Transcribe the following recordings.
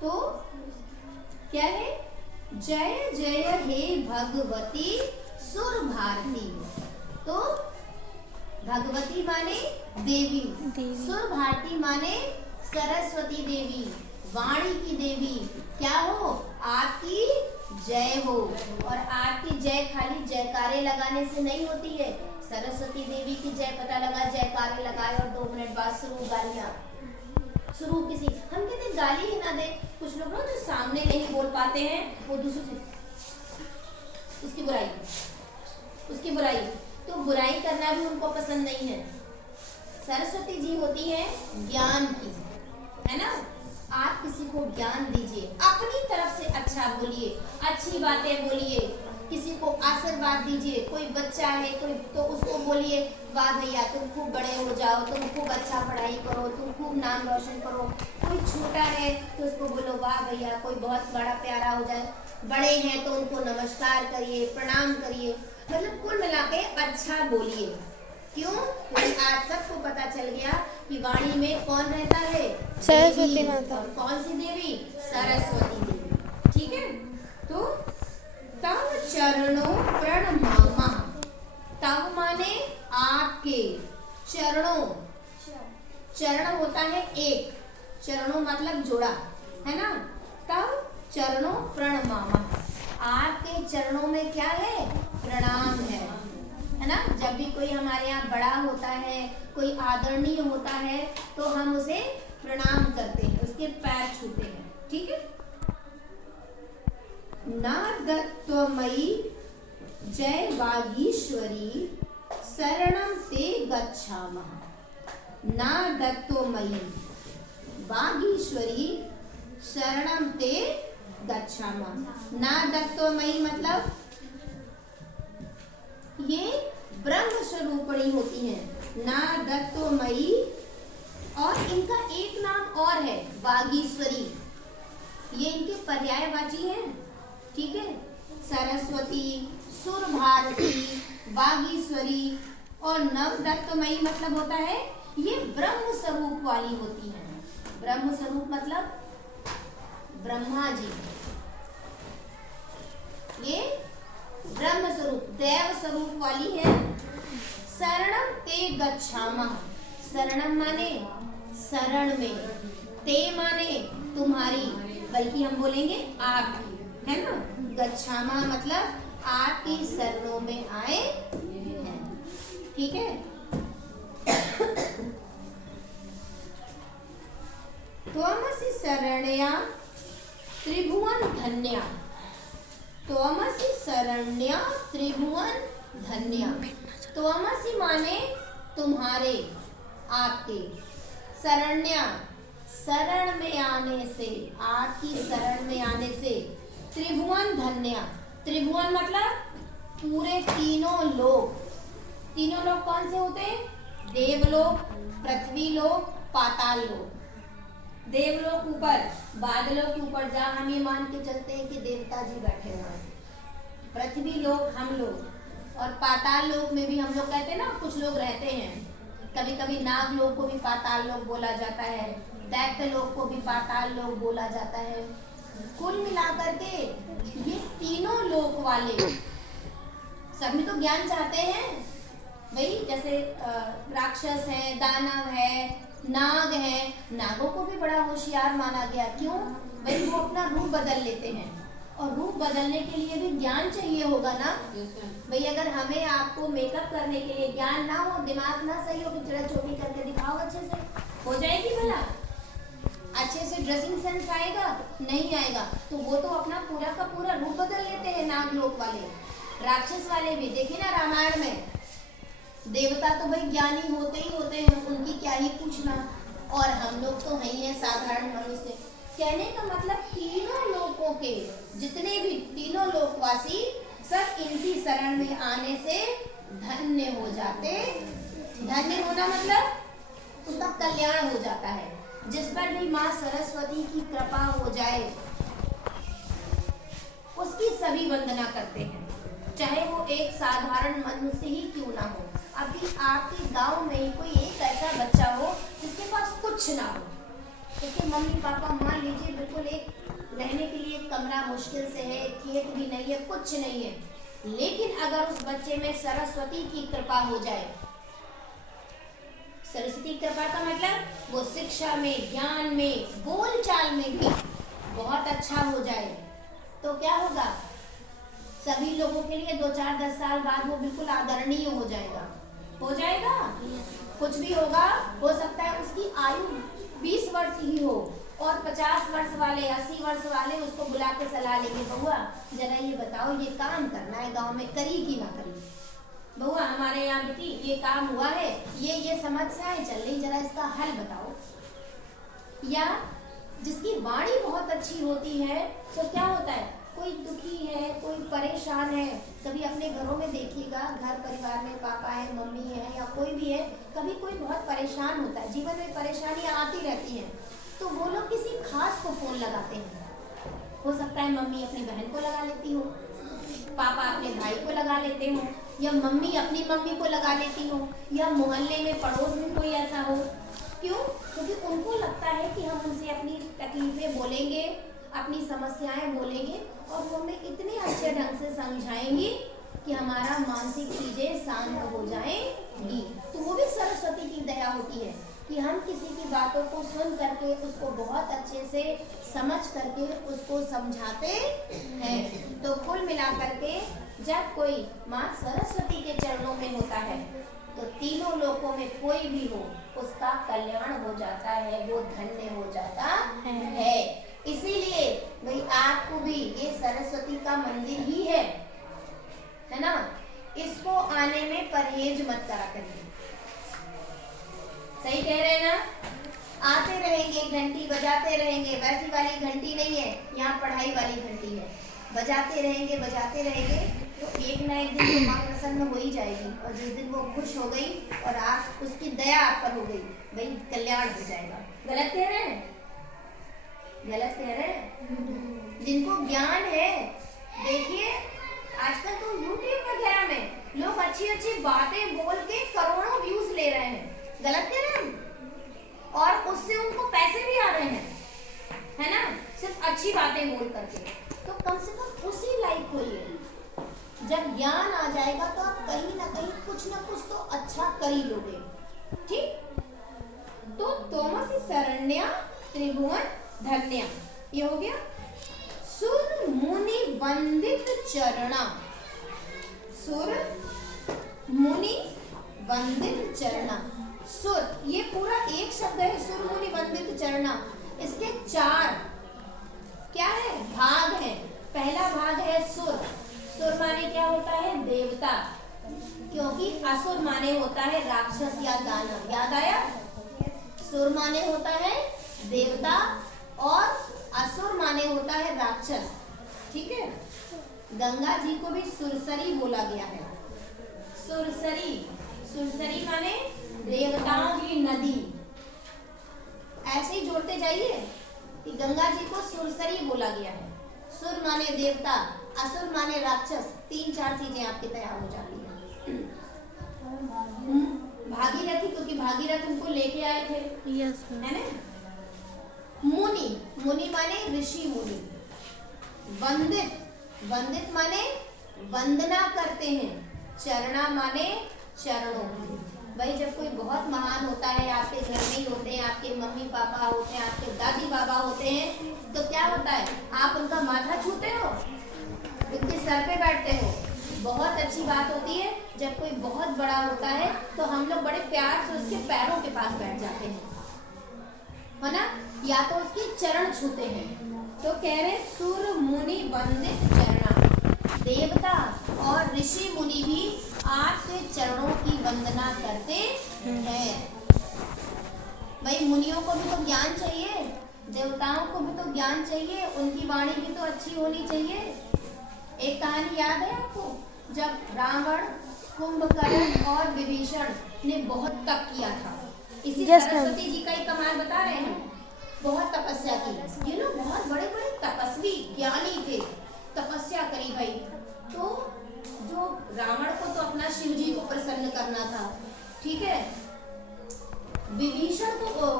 तो क्या है? जय जय हे भगवती सुर भारती। तो भगवती माने देवी, सुर भारती माने सरस्वती देवी, वाणी की देवी। क्या हो? आपकी जय हो। और आपकी जय खाली जयकारे लगाने से नहीं होती है। सरस्वती देवी की जय पता लगा, जयकारे लगाए और 2 मिनट बाद शुरू गालियां शुरू। किसी हम कहते गाली ही ना दे, कुछ लोग ना जो सामने नहीं बोल पाते हैं वो दूसरे से उसकी बुराई तो बुराई करना भी उनको पसंद नहीं है। सरस्वती जी होती है ज्ञान की, है ना। आप किसी को ज्ञान दीजिए, अपनी तरफ से अच्छा बोलिए, अच्छी बातें बोलिए, किसी को आशीर्वाद दीजिए। कोई बच्चा है कोई तो उसको बोलिए वाह भैया तुम खूब बड़े हो जाओ, तुम खूब अच्छा पढ़ाई करो, तुम खूब नाम रोशन करो। कोई छोटा है तो उसको बोलो वाह भैया, कोई बहुत बड़ा प्यारा हो जाए। बड़े हैं तो उनको नमस्कार करिए, प्रणाम करिए, मतलब कुल मिला के अच्छा बोलिए। क्यों? क्योंकि आज सबको पता चल गया कि वाणी में कौन रहता है? सरस्वती माता। और कौन सी देवी? सरस्वती देवी। ठीक है। तो तव चरणों प्रणमामः। तव माने आपके, चरणों, चरण होता है एक, चरणों मतलब जोड़ा, है ना। तव चरणों प्रणमामः। आपके चरणों में क्या है? प्रणाम है ना। जब भी कोई हमारे यहाँ बड़ा होता है, कोई आदरणीय होता है तो हम उसे प्रणाम करते हैं, उसके पैर छूते हैं। ठीक है। नादत्वमयी जय वागीश्वरी शरणं ते गच्छामः। नादत्वमयी वागीश्वरी शरणं ते गच्छामः। नादत्वमयी मतलब ये ब्रह्म स्वरूपणी होती है, नादत्वमयी। और इनका एक नाम और है वागीश्वरी, ये इनके पर्यायवाची हैं। ठीक है। सरस्वती, सुर भारती, वागीश्वरी और नवदत्तमयी मतलब होता है ये ब्रह्म स्वरूप वाली होती है। ब्रह्म स्वरूप मतलब ब्रह्मा जी, ये ब्रह्म स्वरूप देव स्वरूप वाली है। शरणं ते गच्छामः। शरणं माने शरण में, ते माने तुम्हारी, बल्कि हम बोलेंगे आपकी, है ना। गच्छामः मतलब आपकी शरणों में आए हैं। ठीक है। त्वमसि शरण्या त्रिभुवन धन्या। त्वमसि शरण्या त्रिभुवन धन्या। त्वमसि माने तुम्हारे, आपके, शरण्या शरण में आने से, आपकी शरण में आने से, त्रिभुवन धन्या। त्रिभुवन मतलब पूरे तीनों लोक। तीनों लोक कौन से होते हैं? देवलोक, पृथ्वी लोक, पाताल लोक। देवलोक ऊपर, बादलों के ऊपर, जहाँ हम ये मान के चलते हैं कि देवता जी बैठे हुए हैं। पृथ्वी लोक हम लोग, और पाताल लोक में भी हम लोग कहते हैं ना कुछ लोग रहते हैं। कभी कभी नाग लोक को भी पाताल लोक बोला जाता है, दैत्य लोक को भी पाताल लोक बोला जाता है। कुल मिलाकर के ये तीनों लोक वाले सभी तो ज्ञान चाहते हैं भाई। जैसे राक्षस है, दानव है, नाग है। नागों को भी बड़ा होशियार माना गया। क्यों? भाई वो अपना रूप बदल लेते हैं, और रूप बदलने के लिए भी ज्ञान चाहिए होगा ना भाई। अगर हमें आपको मेकअप करने के लिए ज्ञान ना हो, दिमाग ना सही हो, फिर चोटी करके दिखाओ, अच्छे से हो जाएगी भला? अच्छे से ड्रेसिंग सेंस आएगा? नहीं आएगा। तो वो तो अपना पूरा का पूरा रूप बदल लेते हैं नाग लोक वाले, राक्षस वाले भी। देखिए ना रामायण में, देवता तो भाई ज्ञानी होते ही होते हैं, उनकी क्या ही पूछना, और हम लोग तो हैं ही हैं साधारण मनुष्य। कहने का मतलब तीनों लोकों के जितने भी तीनों लोकवासी सब इनकी शरण में आने से धन्य हो जाते। धन्य होना मतलब उनका कल्याण हो जाता है। जिस पर भी माँ सरस्वती की कृपा हो जाए उसकी सभी वंदना करते हैं, चाहे वो एक साधारण मनुष्य ही क्यों ना हो। अभी आपके गांव में ही कोई एक ऐसा बच्चा हो जिसके पास कुछ ना हो, उसके मम्मी पापा मान लीजिए बिल्कुल एक रहने के लिए कमरा मुश्किल से है, खेत भी नहीं है, कुछ नहीं है, लेकिन अगर उस बच्चे में सरस्वती की कृपा हो जाए, सरस्वती कृपा का मतलब वो शिक्षा में, ज्ञान में, बोलचाल में भी बहुत अच्छा हो जाए, तो क्या होगा, सभी लोगों के लिए 2-4-10 साल बाद वो बिल्कुल आदरणीय हो जाएगा। हो जाएगा, कुछ भी होगा, हो सकता है उसकी आयु 20 वर्ष ही हो और 50 वर्ष वाले, 80 वर्ष वाले उसको बुला के सलाह लेंगे, बउआ जरा ये बताओ, ये काम करना है गांव में, करी कि ना करी, बउआ हमारे यहाँ बेटी ये काम हुआ है, ये समस्याएं चल रही, जरा इसका हल बताओ। या जिसकी वाणी बहुत अच्छी होती है, तो क्या होता है, कोई दुखी है, कोई परेशान है, कभी अपने घरों में देखिएगा, घर परिवार में पापा है, मम्मी है या कोई भी है, कभी कोई बहुत परेशान होता है, जीवन में परेशानियां आती रहती हैं, तो वो लोग किसी खास को फोन लगाते हैं। हो सकता है मम्मी अपनी बहन को लगा लेती हो, पापा अपने भाई को लगा लेते हो, या मम्मी अपनी मम्मी को लगा लेती हो, या मोहल्ले में पड़ोस में कोई ऐसा हो। क्यों? क्योंकि उनको लगता है कि हम उनसे अपनी तकलीफें बोलेंगे, अपनी समस्याएं बोलेंगे और वो हमें इतने अच्छे ढंग से समझाएंगी कि हमारा मानसिक चीजें शांत हो जाएंगी। तो वो भी सरस्वती की दया होती है कि हम किसी की बातों को सुन करके उसको बहुत अच्छे से समझ करके उसको समझाते हैं। तो कुल मिलाकर के जब कोई माँ सरस्वती के चरणों में होता है तो तीनों लोकों में कोई भी हो उसका कल्याण हो जाता है, वो धन्य हो जाता है। इसीलिए भाई आपको भी ये सरस्वती का मंदिर ही है ना, इसको आने में परहेज मत करा करिए। सही कह रहे हैं ना? आते रहेंगे, घंटी बजाते रहेंगे, वैसी वाली घंटी नहीं है, यहाँ पढ़ाई वाली घंटी है, बजाते रहेंगे तो एक ना एक दिन तो माँ प्रसन्न हो ही जाएगी, और जिस दिन वो खुश हो गई और आप उसकी दया आप पर हो गई, भाई कल्याण हो जाएगा। गलत कह रहे हैं? गलत कह रहे हैं? जिनको ज्ञान है, देखिए आजकल तो यूट्यूब वगैरह में लोग अच्छी अच्छी बातें बोल के करोड़ों व्यूज ले रहे हैं। गलत कह रहे हैं? और उससे उनको पैसे भी आ रहे हैं, है ना, सिर्फ अच्छी बातें बोल करके। तो कम से कम उसी लाइक होइए। जब ज्ञान आ जाएगा तो आप कहीं ना कहीं कुछ ना कुछ तो अच्छा कर ही लोगे। ठीक, तो तोमसी शरण्या त्रिभुवन धन्या, ये हो गया। सुर मुनि वंदित चरणा, सुर मुनि वंदित चरणा। सुर, ये पूरा एक शब्द है, सुर मुनि वंदित चरणा। इसके 4 क्या है, भाग है। पहला भाग है सुर। सुर माने क्या होता है, देवता, क्योंकि असुर माने होता है राक्षस या दानव। याद आया? सुर माने होता है देवता और असुर माने होता है राक्षस। ठीक है, गंगा जी को भी सुरसरी बोला गया है। सुरसरी, सुरसरी माने देवताओं की नदी। ऐसे ही जोड़ते जाइए कि गंगा जी को सुरसरी बोला गया है। सुर माने देवता, असुर माने राक्षस, 3-4 चीजें आपकी तैयार हो जाती है। भागीरथी, क्योंकि भागीरथ उनको लेके आए थे, है ना। मुनि, मुनि माने ऋषि मुनि। वंदित, वंदित माने वंदना करते हैं। चरणा माने चरणों। भाई जब कोई बहुत महान होता है, आपके घर में ही होते हैं, आपके मम्मी पापा होते हैं, आपके दादी बाबा होते हैं, तो क्या होता है, आप उनका माथा छूते हो, उनके सर पे बैठते हो। बहुत अच्छी बात होती है जब कोई बहुत बड़ा होता है तो हम लोग बड़े प्यार से उसके पैरों के पास बैठ जाते हैं, है ना, या तो उसके चरण छूते हैं। तो कह रहे सुर मुनि वंदित चरणा, देवता और ऋषि मुनि भी आपके चरणों की वंदना करते हैं। भाई मुनियों को भी तो ज्ञान चाहिए, देवताओं को भी तो ज्ञान चाहिए, उनकी वाणी भी तो अच्छी होनी चाहिए। एक कहानी याद है आपको, जब रावण, कुंभकर्ण और विभीषण ने बहुत तप किया था, इसी सरस्वती जी का ही कमाल बता रहे हैं। बहुत तपस्या की, ये लोग बहुत बड़े बड़े तपस्वी ज्ञानी थे, तपस्या करी भाई। तो जो रावण को तो अपना शिव जी को प्रसन्न करना था, ठीक है, विभीषण को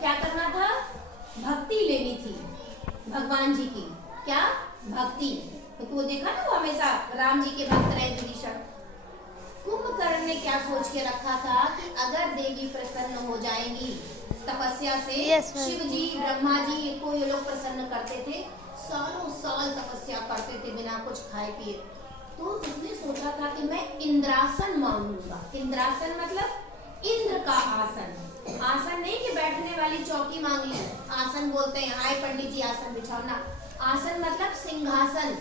क्या करना था, भक्ति लेनी थी, भगवान जी की क्या भक्ति, क्योंकि वो देखा ना वो हमेशा राम जी के भक्त रहे विभीषण। कुंभकर्ण ने क्या सोच के रखा था कि अगर देवी प्रसन्न हो जाएंगी तपस्या से, शिव जी ब्रह्मा जी को ये लोग प्रसन्न करते थे, सालों साल तपस्या करते थे बिना कुछ खाए पिए। तो उसने सोचा था कि मैं इंद्रासन मांगूंगा। इंद्रासन मतलब इंद्र का आसन, आसन नहीं कि बैठने वाली चौकी मांग ली, आसन बोलते हैं आए पंडित जी आसन बिछाओ ना, आसन मतलब सिंहासन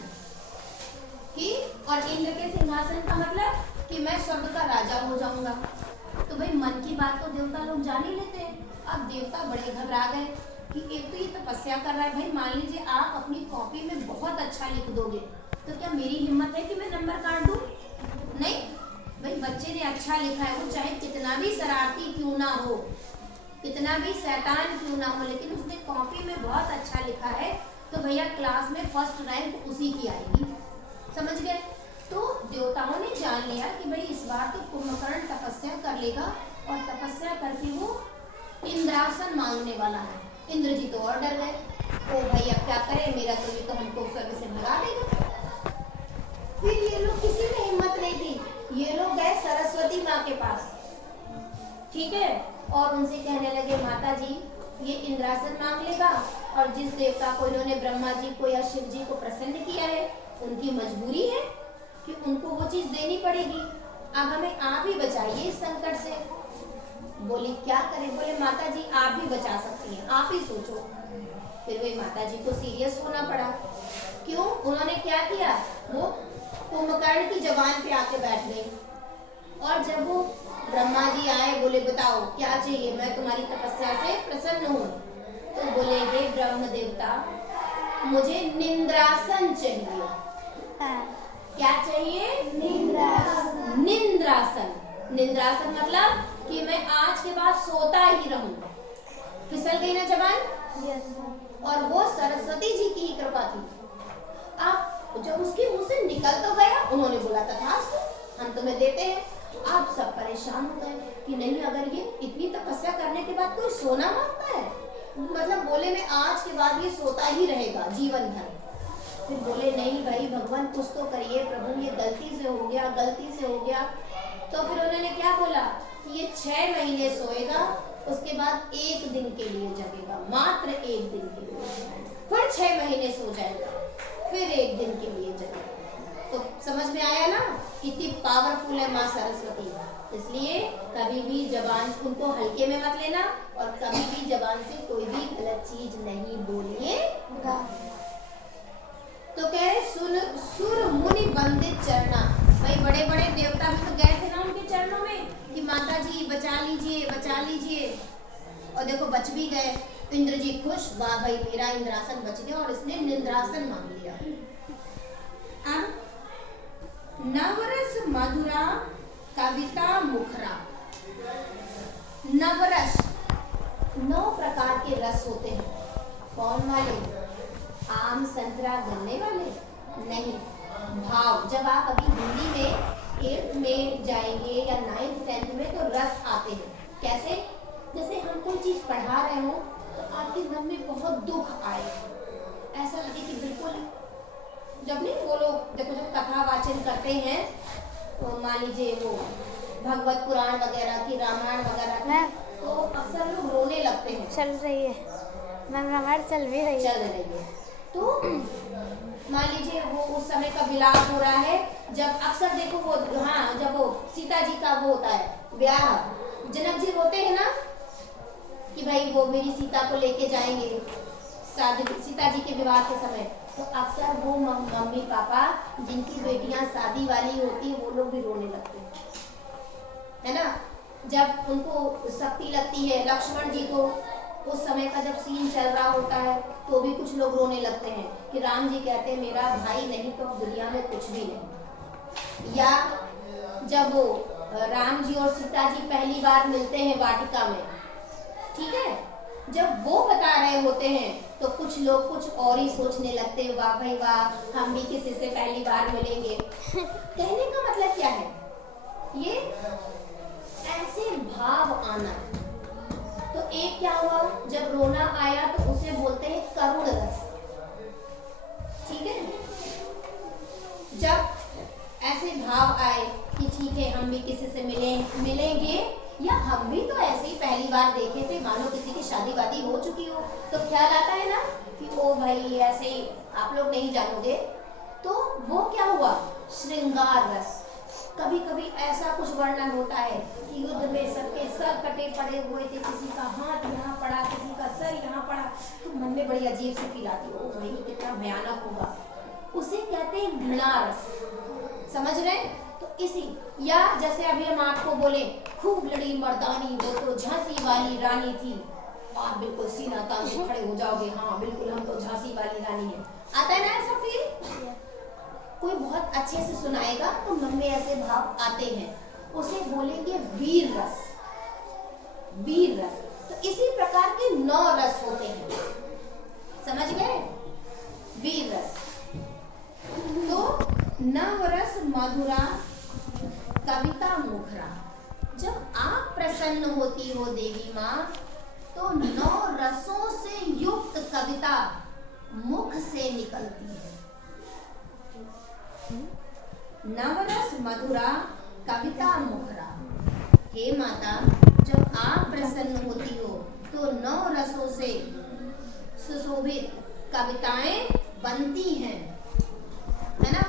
की, और इंद्र के सिंहासन का मतलब कि मैं स्वर्ग का राजा हो जाऊंगा। तो भाई मन की बात तो देवता लोग जान ही लेते हैं। अब देवता बड़े घबरा गए कि एक तो ये तपस्या कर रहा है, भाई मान लीजिए आप अपनी कॉपी में बहुत अच्छा लिख दोगे तो क्या मेरी हिम्मत है कि मैं नंबर काट दूं? नहीं भाई, बच्चे ने अच्छा लिखा है, वो चाहे कितना भी शरारती क्यों ना हो, कितना भी शैतान क्यों ना हो, लेकिन उसने कॉपी में बहुत अच्छा लिखा है तो भैया क्लास में फर्स्ट रैंक उसी की आएगी। समझ गए? तो देवताओं ने जान लिया कि भाई इस बार तो कुंभकर्ण तपस्या कर लेगा, और तपस्या करके वो इंद्रासन मांगने वाला है। इंद्र जी तो और डर गए, ओ भाई अब क्या करें, मेरा तो ये तो हमको स्वर्ग से भगा देगा। फिर ये लोग किसी में हिम्मत नहीं थी, ये लोग गए सरस्वती माँ के पास, ठीक है, और उनसे कहने लगे माता जी ये इंद्रासन मांग लेगा, और जिस देवता को इन्होंने ब्रह्मा जी को या शिव जी को प्रसन्न किया है उनकी मजबूरी है कि उनको वो चीज देनी पड़ेगी। अब हमें आप ही बचाइए इस संकट से। बोली क्या करें? बोले माता जी आप भी बचा सकती हैं, आप ही सोचो। फिर वही माता जी को सीरियस होना पड़ा। क्यों? उन्होंने क्या किया, वो कुंभकर्ण की जबान पे आके बैठ गई, और जब वो ब्रह्मा जी आए बोले बताओ क्या चाहिए, मैं तुम्हारी तपस्या से प्रसन्न हूँ। तो बोले हे ब्रह्म देवता मुझे निंद्रासन चाहिए। क्या चाहिए? निंद्रासन। निंद्रासन, निंद्रासन मतलब कि मैं आज के बाद सोता ही रहूंगा। फिसल गई ना जबान? और वो सरस्वती जी की ही कृपा थी। अब जब उसके मुंह से निकल तो गया, उन्होंने बोला तथास्तु हम तुम्हें देते हैं। आप सब परेशान हो गए कि नहीं, अगर ये इतनी तपस्या करने के बाद कोई सोना मांगता है, मतलब बोले मैं आज के बाद ये सोता ही रहेगा जीवन भर। फिर बोले नहीं भाई भगवान कुछ तो करिए प्रभु, ये गलती से हो गया, गलती से हो गया। तो फिर उन्होंने क्या बोला कि ये 6 महीने सोएगा, उसके बाद 1 दिन के लिए जगेगा, मात्र 1 दिन के लिए, फिर 6 महीने सो जाएगा, फिर 1 दिन के लिए जगेगा। तो समझ में आया ना कितनी पावरफुल है माँ सरस्वती। इसलिए कभी भी जबान उनको हल्के में मत लेना, और कभी भी जबान से कोई भी गलत चीज नहीं बोलिएगा। तो कह रहे सुन सुर मुनि वंदित चरना, भाई बड़े बड़े देवता भी तो गए थे ना उनके चरणों में कि माता जी बचा लीजिए बचा लीजिए, और देखो बच भी गए। इंद्र जी खुश, वाह भाई मेरा इंद्रासन बच गया, और इसने निंद्रासन मांग लिया। नवरस मधुरा कविता मुखरा। नवरस 9 प्रकार के रस होते हैं। कौन वाले? आम संतरा गन्ने वाले? नहीं, भाव। जब आप अभी हिंदी में 8th में जाएंगे या 9th 10th में तो रस आते हैं। कैसे? जैसे हम कोई चीज पढ़ा रहे हो तो आपके मन में बहुत दुख आए, ऐसा लगे कि बिल्कुल, जब नहीं वो लोग देखो जब कथा वाचन करते हैं तो मान लीजिए वो भगवत पुराण वगैरह की, रामायण वगैरह की, तो अक्सर लोग रोने लगते हैं। चल रही है मैम, रामायण चल रही है। तो मान लीजिए वो उस समय का विलाप हो रहा है, जब अक्सर देखो वो, हाँ, जब वो सीता जी का वो होता है ब्याह, जनक जी रोते हैं ना कि भाई वो मेरी सीता को लेके जाएंगे सीता जी के विवाह के समय, तो अक्सर वो मम्मी पापा जिनकी बेटियां शादी वाली होती है वो लोग भी रोने लगते हैं, है ना। जब उनको शक्ति लगती है लक्ष्मण जी को, उस समय का जब सीन चल रहा होता है तो भी कुछ लोग रोने लगते हैं कि राम जी कहते हैं मेरा भाई नहीं तो दुनिया में कुछ भी नहीं। या जब वो राम जी और सीता जी पहली बार मिलते हैं वाटिका में, ठीक है, जब वो बता रहे होते हैं तो कुछ लोग कुछ और ही सोचने लगते हैं, वाह भाई वाह हम भी किसी से पहली बार मिलेंगे। कहने का मतलब क्या है, ये ऐसे भाव आना। तो एक क्या हुआ, जब रोना आया तो उसे बोलते हैं करुण रस। भी किसी से मिलेंगे, या हम भी तो ऐसे ही पहली बार देखे थे, मानो किसी की शादी वादी हो चुकी हो, तो ख्याल आता है ना कि ओ भाई ऐसे ही आप लोग नहीं जानोगे। तो वो क्या हुआ, श्रृंगार रस। कभी कभी ऐसा कुछ वर्णन होता है कि युद्ध में सबके सर कटे पड़े हुए थे, किसी का हाथ यहाँ पड़ा, किसी का सर यहाँ पड़ा, तो मन में बड़ी अजीब सी फील आती है, ओ भाई कितना भयानक होगा। उसे कहते हैं घृणा रस, समझ रहे? तो इसी, या जैसे अभी हम आपको बोले खूब लड़ी मर्दानी, वो तो झांसी वाली रानी थी, आप बिल्कुल सीना तान के खड़े हो जाओगे, हाँ बिल्कुल हम तो झांसी वाली रानी है। आता है ना ऐसा फील? कोई बहुत अच्छे से सुनाएगा तो मन में ऐसे भाव आते हैं, उसे बोलेंगे वीर रस। वीर रस। तो इसी प्रकार के 9 रस होते हैं, समझ गए? वीर रस। तो नवरस मधुरा कविता मुखरा। जब आप प्रसन्न होती हो देवी माँ, तो 9 रसों से युक्त कविता मुख से निकलती है। नवरस मधुरा कविता मुखरा। हे माता, जब आप प्रसन्न होती हो तो 9 रसों से सुशोभित कविताएं बनती हैं, है ना?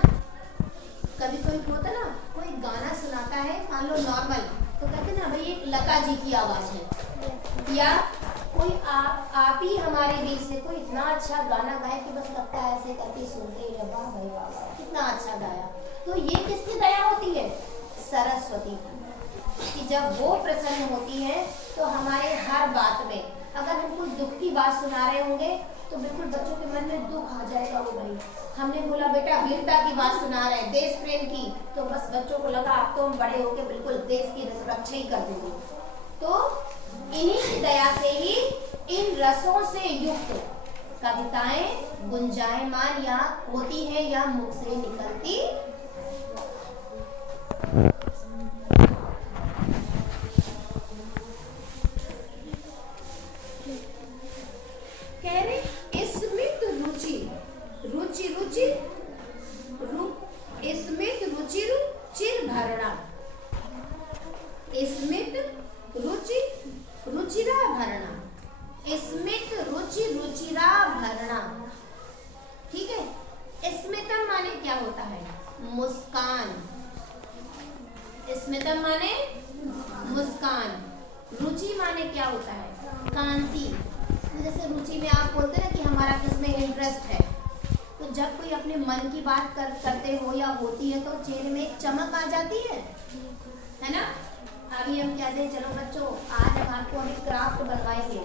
कभी कोई होता ना, कोई गाना सुनाता है, मान लो नॉर्मल, तो कहते ना भाई एक लता जी की आवाज है, या कोई आप ही हमारे बीच से कोई इतना अच्छा गाना गाए कि बस लगता है ऐसे करके सुनते ही रहे, वाह भाई वाह, कितना अच्छा गाया। तो ये किसकी दया होती है? सरस्वती की, कि जब वो प्रसन्न होती है तो हमारे हर बात में, अगर हम कोई दुख की बात सुना रहे होंगे तो बिल्कुल बच्चों के मन में दुख आ जाएगा। वो भाई हमने बोला बेटा वीरता की बात सुना रहे, देश प्रेम की, तो बस बच्चों को लगा अब तो हम बड़े होके बिल्कुल देश की रक्षा ही कर देंगे। तो इन्हीं की दया से ही इन रसों से युक्त कविताएं गुंजायमान या होती है या मुख से निकलती। कह रहे स्मित रुचि, रुचि रुचि स्मित रुचि चिर भरणा, स्मित रुचि रुचिरा भरणा, स्मित रुचि रुचिरा भरणा। ठीक है? स्मितम माने क्या होता है? मुस्कान। स्मितम माने मुस्कान। रुचि माने क्या होता है? कांति। जैसे रुचि में आप बोलते हैं ना कि हमारा किसमें इंटरेस्ट है, तो जब कोई अपने मन की बात करते हो या होती है तो चेहरे में एक चमक आ जाती है ना? अभी हम कहते हैं चलो बच्चों आज हम आपको अभी क्राफ्ट बनवाएंगे,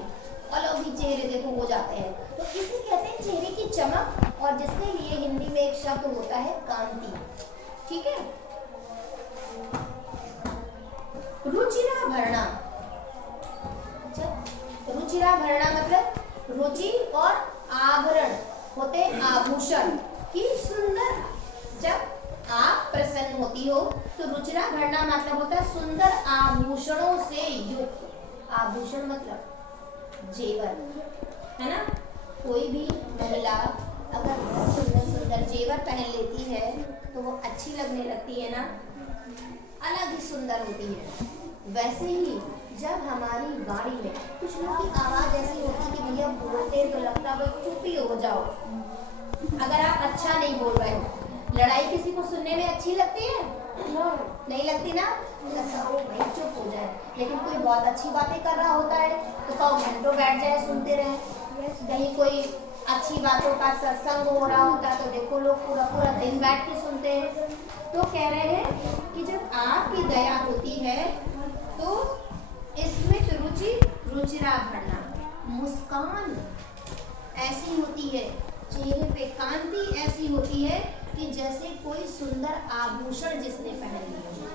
और लोग भी चेहरे देखो हो जाते हैं, तो इसे कहते हैं चेहरे की चमक, और जिसके लिए हिंदी में एक शब्द होता है कांति। ठीक है? रुचिरा भरणा। रुचिरा भरणा मतलब रुचि और आभरण होते आभूषण की सुंदर। जब आप प्रसन्न होती हो तो रुचिरा भरणा मतलब होता है सुंदर आभूषणों से युक्त। आभूषण मतलब जेवर, है ना? कोई भी महिला अगर बहुत सुंदर सुंदर जेवर पहन लेती है तो वो अच्छी लगने लगती है ना, अलग ही सुंदर होती है। वैसे ही जब हमारी गाड़ी में कुछ लोगों की आवाज ऐसी होती है कि भैया बोलते हैं तो लगता है चुप ही हो जाओ, अगर आप अच्छा नहीं बोल रहे हो। लड़ाई किसी को सुनने में अच्छी लगती है? नहीं लगती ना, भाई चुप हो जाए। लेकिन कोई बहुत अच्छी बातें कर रहा होता है तो कहो घंटों बैठ जाए सुनते रहे। कहीं कोई अच्छी बातों का सत्संग हो रहा होता है तो देखो लोग पूरा पूरा दिन बैठ के सुनते हैं। तो कह रहे हैं कि जब आपकी दया होती है तो स्मित रुचि रुचिरा भरना, मुस्कान ऐसी होती है, चेहरे पे कांति ऐसी होती है कि जैसे कोई सुंदर आभूषण जिसने पहन लिया।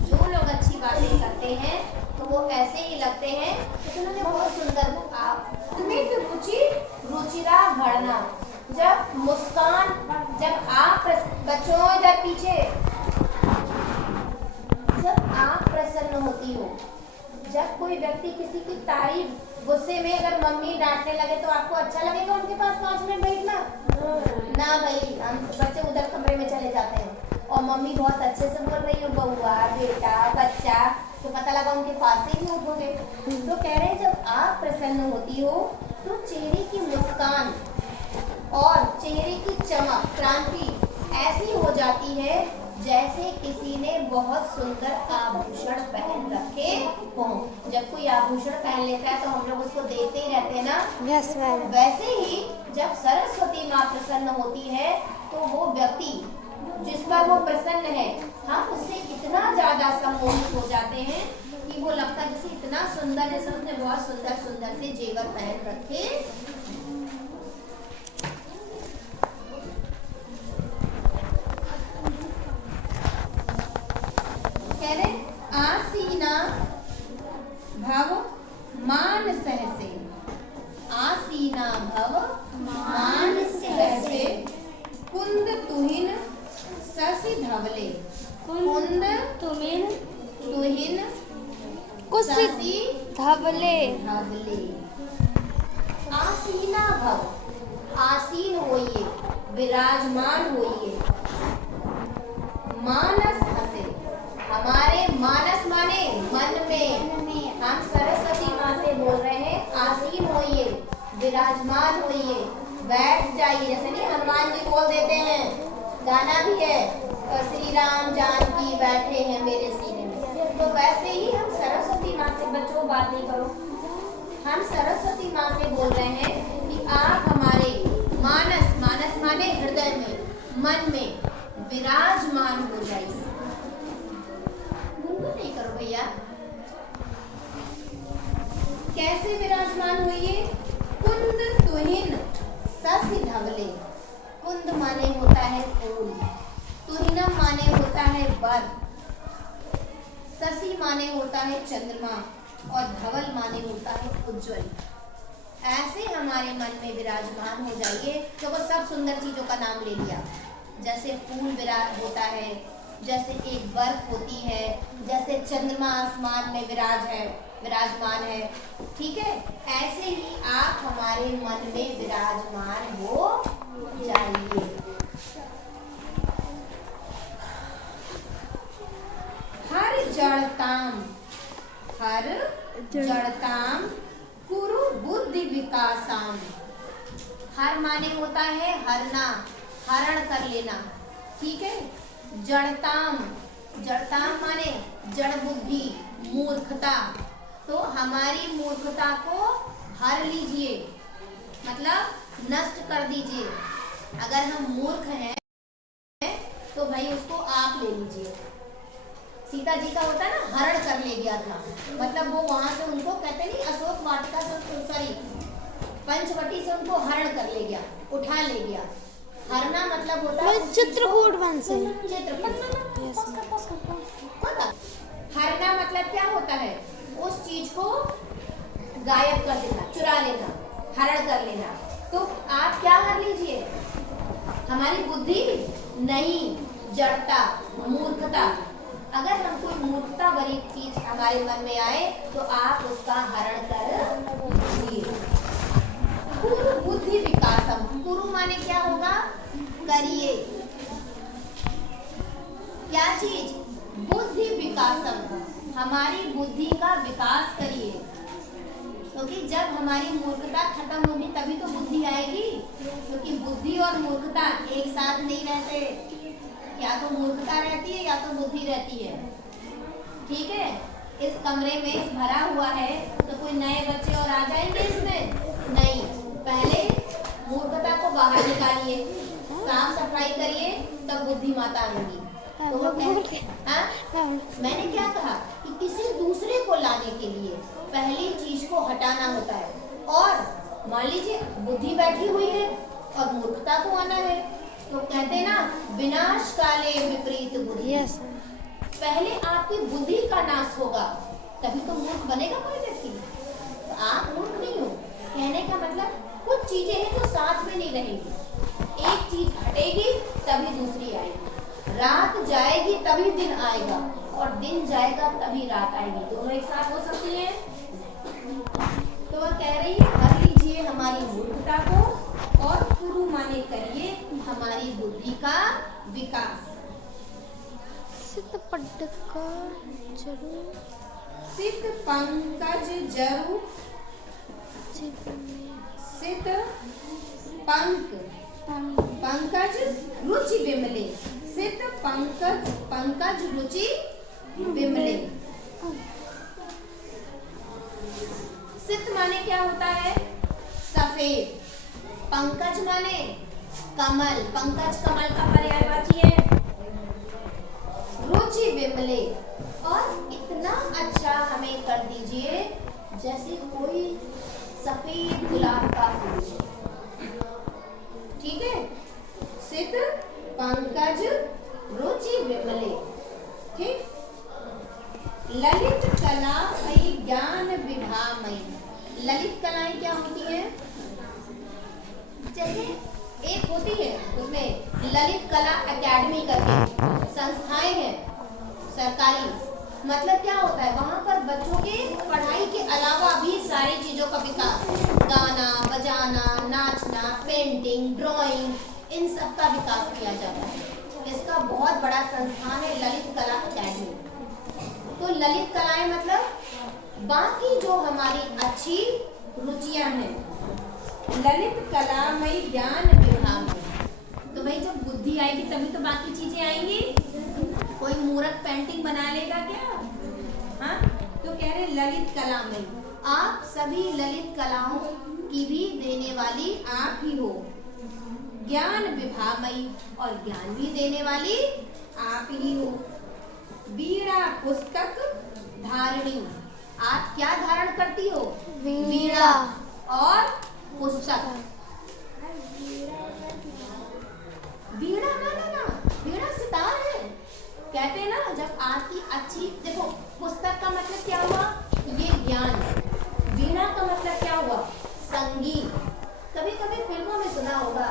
जो लोग अच्छी बातें करते हैं तो वो ऐसे ही लगते हैं कि उन्होंने बहुत सुंदर स्मित रुचि रुचिरा भरना। जब मुस्कान, जब आप बच्चों इधर पीछे, जब आप प्रसन्न होती हो, जब कोई व्यक्ति किसी की तारीफ, गुस्से में अगर मम्मी डांटने लगे तो आपको अच्छा लगेगा उनके पास 5 मिनट बैठना? ना भाई, हम बच्चे उधर कमरे में चले जाते हैं। और मम्मी बहुत अच्छे से बोल रही हो, बउआ, बेटा, बच्चा, तो पता लगा उनके पास से ही उठोगे। तो कह रहे हैं जब आप प्रसन्न होती हो तो चेहरे की मुस्कान और चेहरे की चमक, क्रांति ऐसी हो जाती है जैसे किसी ने बहुत सुंदर आभूषण पहन रखे हों। जब कोई आभूषण पहन लेता है तो हम लोग उसको देखते ही रहते हैं ना। Yes ma'am. वैसे ही जब सरस्वती माँ प्रसन्न होती है तो वो व्यक्ति जिस पर वो प्रसन्न है, हम उससे इतना ज्यादा सम्मोहित हो जाते हैं कि वो लगता है जैसे इतना सुंदर, जैसे उसने बहुत सुंदर सुंदर से जेवर पहन रखे। कह रहे आसीना भव मान सहसे, आसीना भव मान सहसे, कुंद तुहिन ससी धवले, कुंद तुमिन तुहिन कुछ ससी धवले। धवले। आसीना भव, आसीन होइए, विराजमान होइए। मानस हसे, हमारे मानस माने मन में, हम सरस्वती माँ से बोल रहे हैं आसीन होइए, विराजमान होइए, बैठ जाइए। जैसे नहीं हनुमान जी बोल देते हैं, गाना भी है, तो श्री राम जानकी बैठे हैं मेरे सीने में। तो वैसे ही हम सरस्वती माँ से, बच्चों बात नहीं करो, हम सरस्वती माँ से बोल रहे हैं कि आप हमारे मानस, मानस माने हृदय में, मन में विराजमान हो जाइए। गुनगुन नहीं करो भैया। कैसे विराजमान होइए? कुंद तुहिन ससी धवले। कुंद माने होता है फूल, तुहिनम माने होता है बर्फ, ससी माने होता है चंद्रमा और धवल माने होता है उज्जवल। ऐसे हमारे मन में विराजमान हो जाइए। तो वो सब सुंदर चीजों का नाम ले लिया, जैसे फूल विराज होता है, जैसे एक बर्फ होती है, जैसे चंद्रमा आसमान में विराजमान है, ठीक है। ऐसे ही आप हमारे मन में विराजमान हो जाइए। हर जड़ताम, हर जड़ताम कुरु बुद्धि विकासाम। हर माने होता है हरना, हरण कर लेना, ठीक है। जड़ताम, जड़ताम माने जड़ बुद्धि, मूर्खता। तो हमारी मूर्खता को हर लीजिए, मतलब नष्ट कर दीजिए। अगर हम मूर्ख हैं तो भाई उसको आप ले लीजिए। सीता जी का होता है ना, हरण कर ले गया था, मतलब वो वहां से उनको कहते नहीं, अशोक वाटिका से, सॉरी पंचवटी से उनको हरण कर ले गया, उठा ले गया। हरना मतलब होता है चित्रकूट वन से, हरना मतलब क्या होता है? उस चीज को गायब कर देना, चुरा लेना, हरण कर लेना। तो आप क्या हर लीजिए? हमारी बुद्धि नहीं, जड़ता, मूर्खता। अगर हम कोई मूर्खता भरी चीज हमारे मन में आए तो आप उसका हरण कर लीजिए। कुरु बुद्धि विकासम, कुरु माने क्या होगा? करिए। क्या चीज? बुद्धि विकासम, हमारी बुद्धि का विकास करिए। क्योंकि जब हमारी मूर्खता खत्म होगी तभी तो बुद्धि आएगी, क्योंकि बुद्धि और मूर्खता एक साथ नहीं रहते। या तो मूर्खता रहती है या तो बुद्धि रहती है, ठीक है। इस कमरे में भरा हुआ है तो कोई नए बच्चे और आ जाएंगे इसमें? नहीं, पहले मूर्खता को बाहर निकालिए, साफ सफाई करिए, तब बुद्धि माता आएंगी। तो वो मैंने क्या कहा कि किसी दूसरे को लाने के लिए पहली चीज को हटाना होता है। और मान लीजिए बुद्धि बैठी हुई है और मूर्खता को आना है, तो कहते ना विनाश काले विपरीत बुद्धि। यस। पहले आपकी बुद्धि का नाश होगा तभी तो मूर्ख बनेगा कोई व्यक्ति। तो आप मूर्ख नहीं हो, कहने का मतलब कुछ चीजें हैं जो साथ में नहीं रहेंगी। एक चीज हटेगी तभी दूसरी आएगी, रात जाएगी तभी दिन आएगा, और दिन जाएगा तभी रात आएगी। दोनों एक साथ हो सकती है। तो वह कह रही है हर लीजिए हमारी मूर्खता को और कुरु माने करिए हमारी बुद्धि का विकास। सित पड्डका जरूर सित पंकज जरु जीव में सित पंकज रुचि विमले सित पंकज रुचि विमले। सित माने क्या होता है? सफेद। पंकज माने कमल, पंकज कमल का पर्यायवाची है। रुचि विमले, और इतना अच्छा हमें कर दीजिए जैसे कोई सफेद गुलाब का फूल। ठीक है, सित पंकज रुचि विमले। ठीक, ललित कला मयि ज्ञान विभामयी। ललित कलाएं क्या होती है? जैसे एक होती है उसमें ललित कला एकेडमी करके संस्थाएं हैं सरकारी। मतलब क्या होता है, वहाँ पर बच्चों के पढ़ाई के अलावा भी सारी चीजों का विकास, गाना बजाना, नाचना, पेंटिंग, ड्राइंग, इन सब का विकास किया जाता है। इसका बहुत बड़ा संस्थान है ललित कला एकेडमी। तो ललित कलाएं मतलब बाकी जो हमारी अच्छी रुचियां हैं। ललित कला में ज्ञान विभाग। तो भाई जब बुद्धि आएगी तभी तो बाकी चीजें आएंगी। कोई मूर्ख पेंटिंग बना लेगा क्या? हाँ, तो कह रहे ललित कला में। आप सभी ललित कलाओं की भी देने वाली आप ही हो। ज्ञान विभामयी, और ज्ञान भी देने वाली आप ही हो। वीणा पुस्तक धारिणी, आप क्या धारण करती हो? वीणा और पुस्तक। वीणा ना, वीणा सितार है। कहते हैं ना, जब आपकी अच्छी, देखो पुस्तक का मतलब क्या हुआ? ये ज्ञान। वीणा का मतलब क्या हुआ? संगीत। कभी कभी फिल्मों में सुना होगा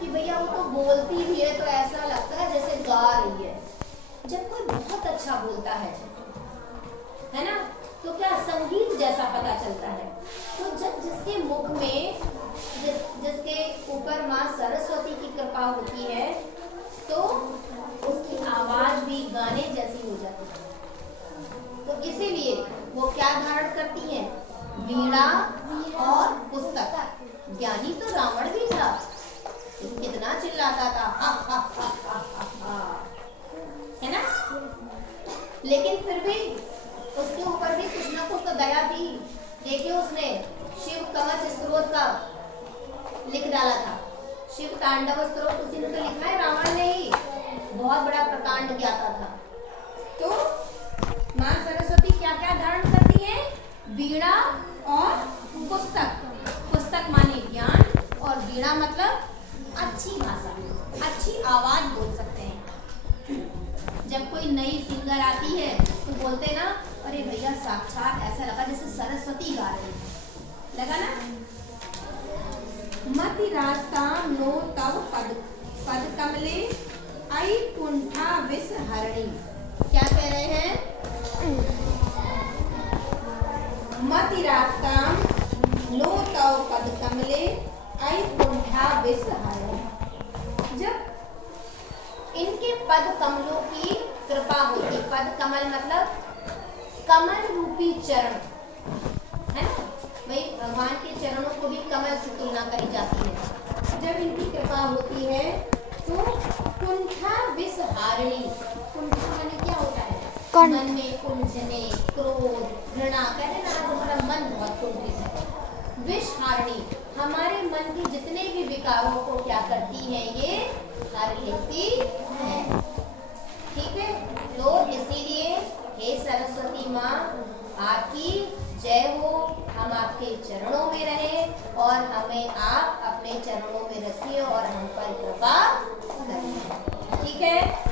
कि भैया वो तो बोलती भी है तो ऐसा लगता है जैसे गा रही है। जब कोई बहुत अच्छा बोलता है ना, तो क्या संगीत जैसा पता चलता है। तो जब जिसके मुख में, जिसके ऊपर माँ सरस्वती की कृपा होती है, तो उसकी आवाज भी गाने जैसी हो जाती है। तो इसीलिए वो क्या धारण करती हैं? वीणा और पुस्तक। ज्ञानी तो रावण भी था, कितना चिल्लाता था, हा हा हा हा हा, है ना? लेकिन फिर भी उसके ऊपर भी कुछ ना कुछ तो दया थी। देखिए उसने शिव कवच स्तोत्र का लिख डाला था। शिव तांडव स्तोत्र उसी ने तो लिखा है, रावण ने ही। बहुत बड़ा प्रकांड ज्ञाता था। तो माँ सरस्वती क्या क्या धारण करती है? वीणा और पुस्तक। पुस्तक माने ज्ञान, और वीणा मतलब अच्छी भाषा, अच्छी आवाज बोल सकते हैं। जब कोई नई सिंगर आती है तो बोलते ना, अरे भैया साक्षात ऐसा लगा जैसे सरस्वती गा रही है। लगा ना? मति रास्ता नो तव पद कमले आई कुंठा विष हरणी। क्या कह रहे हैं? मति रास्ता नो तव पद कमले आई कुंठा विष हरणी। जब इनके पद कमलों की कृपा होती, पद कमल मतलब कमल रूपी चरण, है ना? भाई भगवान के चरणों को भी कमल से तुलना करी जाती है। जब इनकी कृपा होती है तो कुंठा विष हारिणी। कुंठा माने क्या होता है? मन में कुंठने, क्रोध, घृणा। कहते ना हमारा मन बहुत कुंठित है। विष हारिणी, हमारे मन के जितने भी विकारों को क्या करती है? ये हर लेती है। ठीक है, तो इसीलिए हे सरस्वती माँ, आपकी जय हो। हम आपके चरणों में रहे और हमें आप अपने चरणों में रखिए और हम पर कृपा करिए। ठीक है।